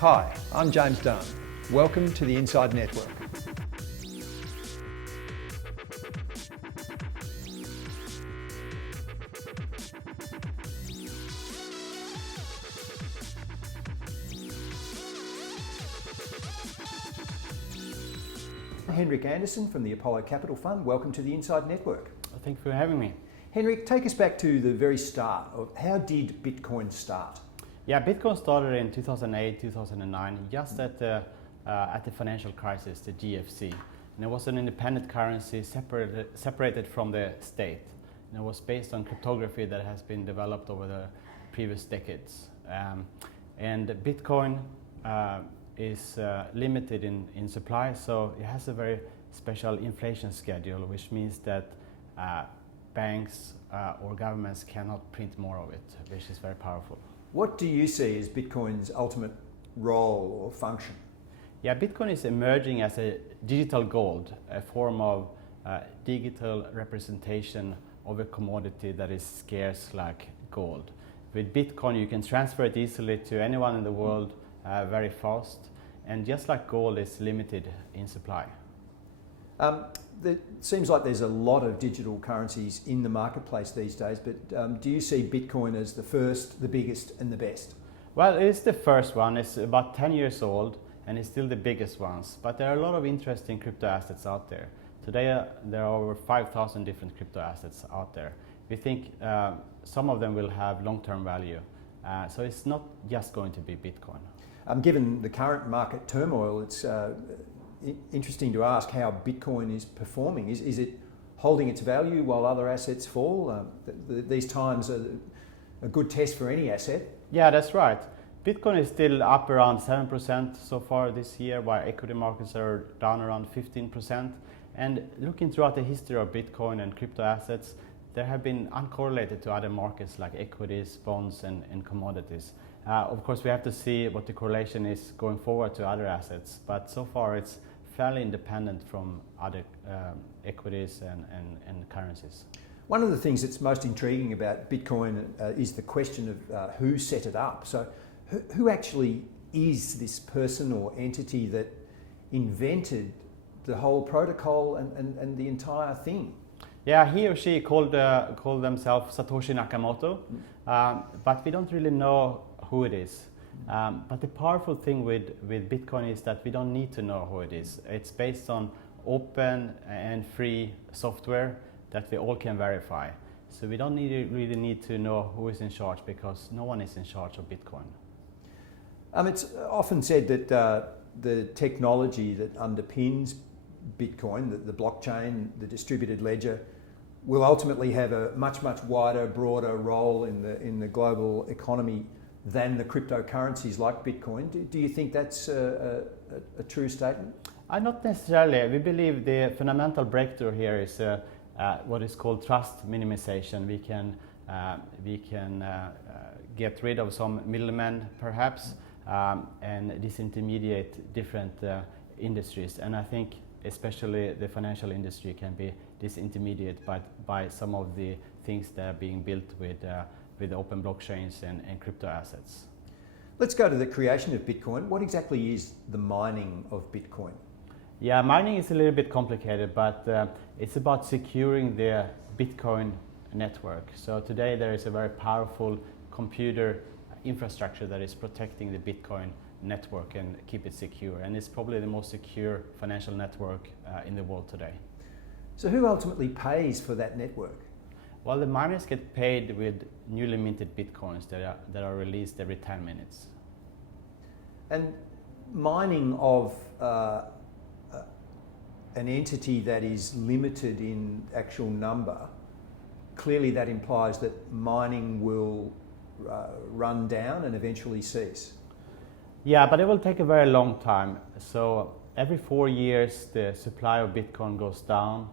Hi, I'm James Dunn. Welcome to the Inside Network. Henrik Andersson from the Apollo Capital Fund. Welcome to the Inside Network. Thank you for having me. Henrik, take us back to the very start of how did Bitcoin start? Yeah, Bitcoin started in 2008, 2009, just at the financial crisis, the GFC. And it was an independent currency separated from the state. And it was based on cryptography that has been developed over the previous decades. And Bitcoin is limited in supply, so it has a very special inflation schedule, which means that banks or governments cannot print more of it, which is very powerful. What do you see as Bitcoin's ultimate role or function? Yeah, Bitcoin is emerging as a digital gold, a form of digital representation of a commodity that is scarce like gold. With Bitcoin, you can transfer it easily to anyone in the world very fast, and just like gold, is limited in supply. It seems like there's a lot of digital currencies in the marketplace these days, but do you see Bitcoin as the first, the biggest and the best? Well, it's the first one. It's about 10 years old and it's still the biggest ones. But there are a lot of interesting crypto assets out there. Today there are over 5,000 different crypto assets out there. We think some of them will have long-term value. So it's not just going to be Bitcoin. Given the current market turmoil, it's interesting to ask how Bitcoin is performing. Is it holding its value while other assets fall? These times are a good test for any asset. Yeah, that's right. Bitcoin is still up around 7% so far this year, while equity markets are down around 15%. And looking throughout the history of Bitcoin and crypto assets, they have been uncorrelated to other markets like equities, bonds and commodities. Of course, we have to see what the correlation is going forward to other assets, but so far it's fairly independent from other equities and currencies. One of the things that's most intriguing about Bitcoin is the question of who set it up. So who actually is this person or entity that invented the whole protocol and the entire thing? Yeah, he or she called themselves Satoshi Nakamoto, but we don't really know who it is. But the powerful thing with Bitcoin is that we don't need to know who it is. It's based on open and free software that we all can verify. So we don't really need to know who is in charge, because no one is in charge of Bitcoin. It's often said that the technology that underpins Bitcoin, the blockchain, the distributed ledger, will ultimately have a much wider, broader role in the global economy than the cryptocurrencies like Bitcoin. Do you think that's a true statement? Not necessarily. We believe the fundamental breakthrough here is what is called trust minimization. We can get rid of some middlemen, perhaps, and disintermediate different industries. And I think especially the financial industry can be disintermediated by some of the things that are being built with open blockchains and crypto assets. Let's go to the creation of Bitcoin. What exactly is the mining of Bitcoin? Yeah, mining is a little bit complicated, but it's about securing the Bitcoin network. So today there is a very powerful computer infrastructure that is protecting the Bitcoin network and keep it secure. And it's probably the most secure financial network in the world today. So who ultimately pays for that network? Well, the miners get paid with newly minted Bitcoins that are released every 10 minutes. And mining of an entity that is limited in actual number, clearly that implies that mining will run down and eventually cease. Yeah, but it will take a very long time. So every 4 years the supply of Bitcoin goes down,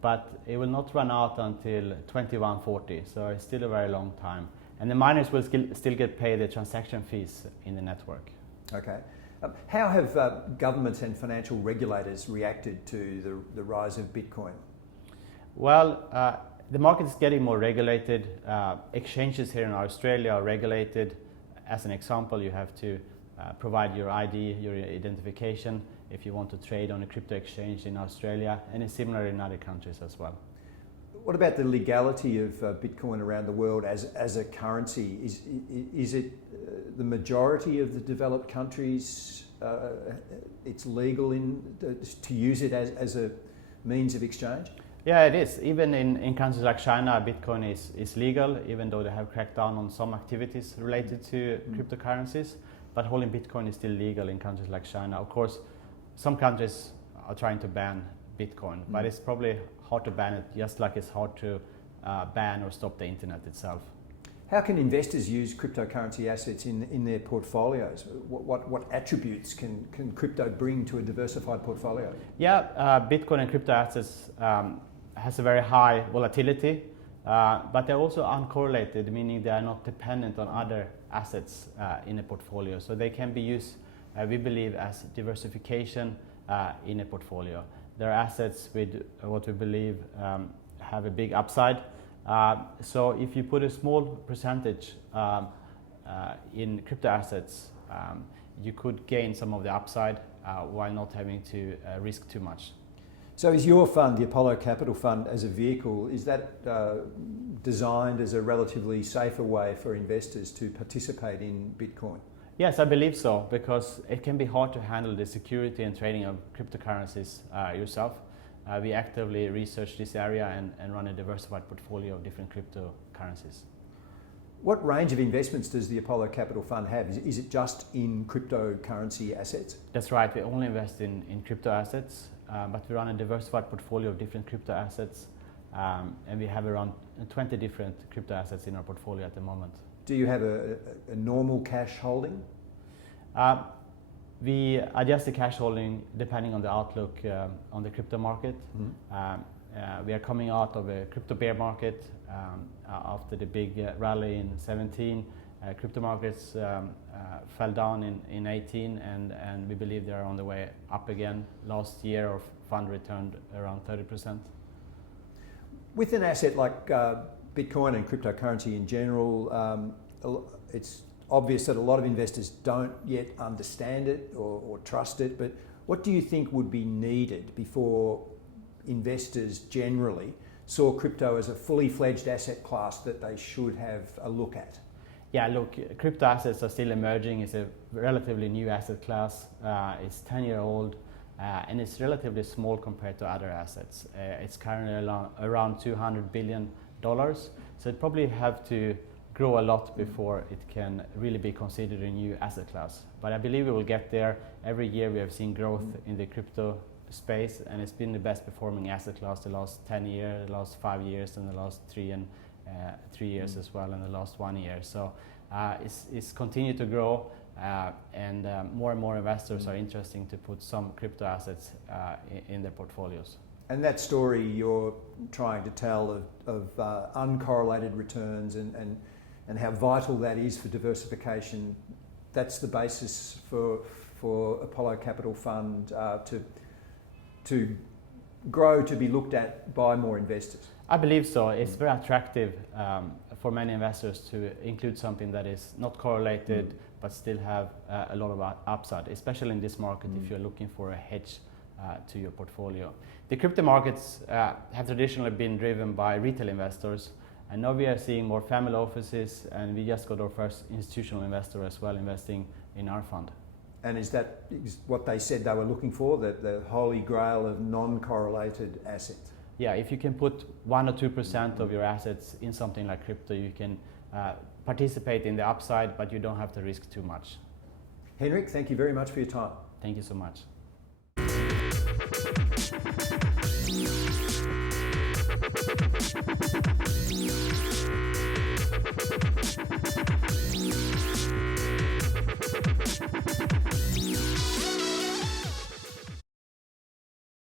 but it will not run out until 2140, so it's still a very long time. And the miners will still get paid the transaction fees in the network. Okay. How have governments and financial regulators reacted to the rise of Bitcoin? Well, the market is getting more regulated. Exchanges here in Australia are regulated. As an example, you have to provide your ID, your identification, if you want to trade on a crypto exchange in Australia, and it's similar in other countries as well. What about the legality of Bitcoin around the world as a currency? Is it the majority of the developed countries, it's legal to use it as a means of exchange? Yeah, it is. Even in countries like China, Bitcoin is legal, even though they have cracked down on some activities related to cryptocurrencies. But holding Bitcoin is still legal in countries like China. Of course, some countries are trying to ban Bitcoin, but it's probably hard to ban it, just like it's hard to ban or stop the internet itself. How can investors use cryptocurrency assets in their portfolios? What attributes can crypto bring to a diversified portfolio? Yeah, Bitcoin and crypto assets has a very high volatility, but they're also uncorrelated, meaning they are not dependent on other assets in a portfolio. So they can be used, we believe, as diversification in a portfolio. There are assets with what we believe have a big upside. So if you put a small percentage in crypto assets, you could gain some of the upside while not having to risk too much. So is your fund, the Apollo Capital Fund, as a vehicle, is that designed as a relatively safer way for investors to participate in Bitcoin? Yes, I believe so, because it can be hard to handle the security and trading of cryptocurrencies yourself. We actively research this area and run a diversified portfolio of different cryptocurrencies. What range of investments does the Apollo Capital Fund have? Is it just in cryptocurrency assets? That's right, we only invest in crypto assets, but we run a diversified portfolio of different crypto assets, and we have around 20 different crypto assets in our portfolio at the moment. Do you have a normal cash holding? We adjust the cash holding depending on the outlook on the crypto market. We are coming out of a crypto bear market after the big rally in 17. Crypto markets fell down in 18, and we believe they are on the way up again. Last year our fund returned around 30%. With an asset like Bitcoin and cryptocurrency in general, it's obvious that a lot of investors don't yet understand it or trust it, but what do you think would be needed before investors generally saw crypto as a fully fledged asset class that they should have a look at? Yeah, look, crypto assets are still emerging. It's a relatively new asset class. It's 10-year-old and it's relatively small compared to other assets. It's currently around $200 billion, so it probably have to grow a lot before it can really be considered a new asset class. But I believe we will get there. Every year we have seen growth in the crypto space, and it's been the best performing asset class the last 10 years, the last 5 years, and the last 3 years as well, and the last 1 year. So it's continued to grow, and more investors are interested to put some crypto assets in their portfolios. And that story you're trying to tell of uncorrelated returns and how vital that is for diversification, that's the basis for Apollo Capital Fund to grow, to be looked at by more investors. I believe so. It's very attractive for many investors to include something that is not correlated but still have a lot of upside, especially in this market if you're looking for a hedge to your portfolio. The crypto markets have traditionally been driven by retail investors, and now we are seeing more family offices, and we just got our first institutional investor as well investing in our fund. And is what they said they were looking for, the holy grail of non-correlated assets? Yeah, if you can put 1 or 2% of your assets in something like crypto, you can participate in the upside, but you don't have to risk too much. Henrik, thank you very much for your time. Thank you so much.